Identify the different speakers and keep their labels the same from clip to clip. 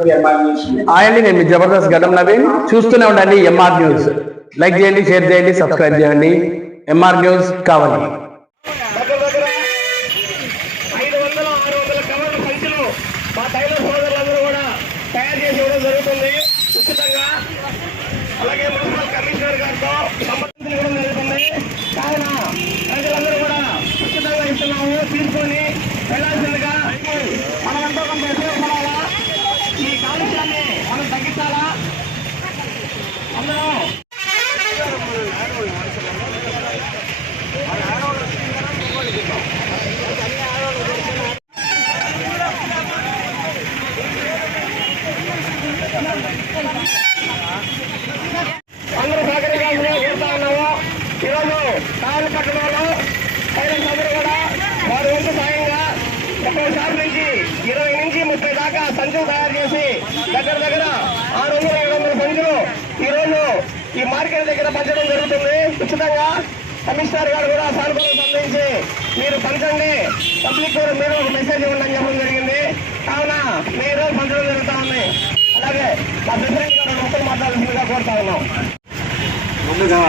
Speaker 1: అండి నేను జబర్దస్త్ గడ్డం నవీన్ చూస్తూనే ఉండండి ఎంఆర్ న్యూస్ లైక్ చేయండి షేర్ చేయండి సబ్స్క్రైబ్ చేయండి. ఎంఆర్ న్యూస్ కావాలి.
Speaker 2: దగ్గర దగ్గర ఐదు వందల ఆరు వందల కవర్ల సంచులు మా టైలర్ సోదరులందరూ కూడా తయారు చేసి ఇవ్వడం జరుగుతుంది ఉచితంగా అలాగే మున్సిపల్ కమిషనర్ గారితో సంబంధించి ఇవ్వడం జరుగుతుంది కావున ప్రజలందరూ కూడా ఉచితంగా ఇస్తున్నాము తీసుకొని వెళ్ళాల్సిందిగా మనం ఎంతో కొంత ఉపయోగపడాలా ఈ కాలుష్యాన్ని మనం తగ్గించాలా అందరూ అందరూ సహకరించాల్సిందిగా కోరుతా ఉన్నాము ఈరోజు కాయలు పట్టణంలో పైలట్స్ అందరూ కూడా వారి వంతు సాయంగా ముప్పై శాతం నుంచి ఇరవై నుంచి ముప్పై దాకా సంచులు తయారు చేసి దగ్గర దగ్గర ఆరు వందల ఏడు వందల సంచులు ఈ రోజు ఈ మార్కెట్ దగ్గర పంచడం జరుగుతుంది. ఉచితంగా కమిషనర్ గారు కూడా సార్ కూడా సంబంధించి మీరు పంచండి. పబ్లిక్ కూడా మీరు ఒక మెసేజ్ ఇవ్వండి చెప్పడం జరిగింది. కావున మీరు పంచడం జరుగుతూ ఉంది. అలాగే మా ప్రెసిడెంట్ గారు రెండు మాట్లాడాల్సిందిగా కోరుతా ఉన్నాం.
Speaker 3: ముందుగా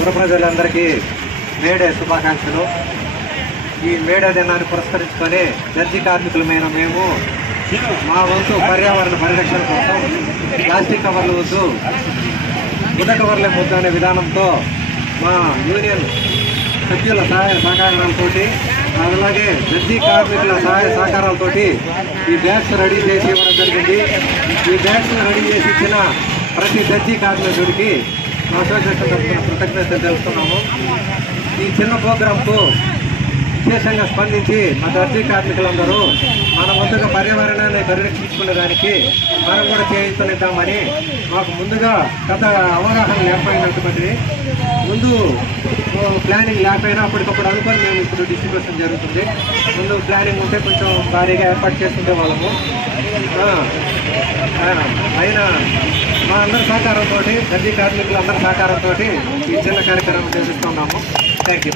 Speaker 3: పుర ప్రజలందరికీ మేడే శుభాకాంక్షలు. ఈ మేడే దినాన్ని పురస్కరించుకొని దర్జీ కార్మికులమైన మేము మా వంతు పర్యావరణ పరిరక్షణ కోసం ప్లాస్టిక్ కవర్లు వద్దు గుడ్డ కవర్లే వద్దు అనే విధానంతో మా యూనియన్ సభ్యుల సహాయ సహకారాలతో అలాగే ప్రతి కార్మికుల సహాయ సహకారాలతో ఈ బ్యాగ్స్ రెడీ చేసి ఇవ్వడం జరిగింది. ఈ బ్యాగ్స్ రెడీ చేసి ఇచ్చిన ప్రతి దర్జీ కార్మికుడికి మా అసోసియేషన్ తరఫున కృతజ్ఞతలు తెలుపుతున్నాము. ఈ చిన్న ప్రోగ్రాంకు విశేషంగా స్పందించి మా దర్జీ కార్మికులందరూ మన ముందుగా పర్యావరణాన్ని పరిరక్షించుకునే దానికి మనం కూడా చేయిస్తామని మాకు ముందుగా గత అవగాహన లేకపోయినటువంటిది. ముందు ప్లానింగ్ లేకపోయినా అప్పటికప్పుడు అనుకొని మేము ఇప్పుడు డిస్ట్రిబ్యూషన్ జరుగుతుంది. ముందు ప్లానింగ్ ఉంటే కొంచెం భారీగా ఏర్పాటు చేసుకుంటే వాళ్ళము. అయినా మా అందరి సహకారంతో దర్జీ కార్మికులందరి సహకారంతో ఈ చిన్న కార్యక్రమం చేస్తున్నాము థ్యాంక్ యూ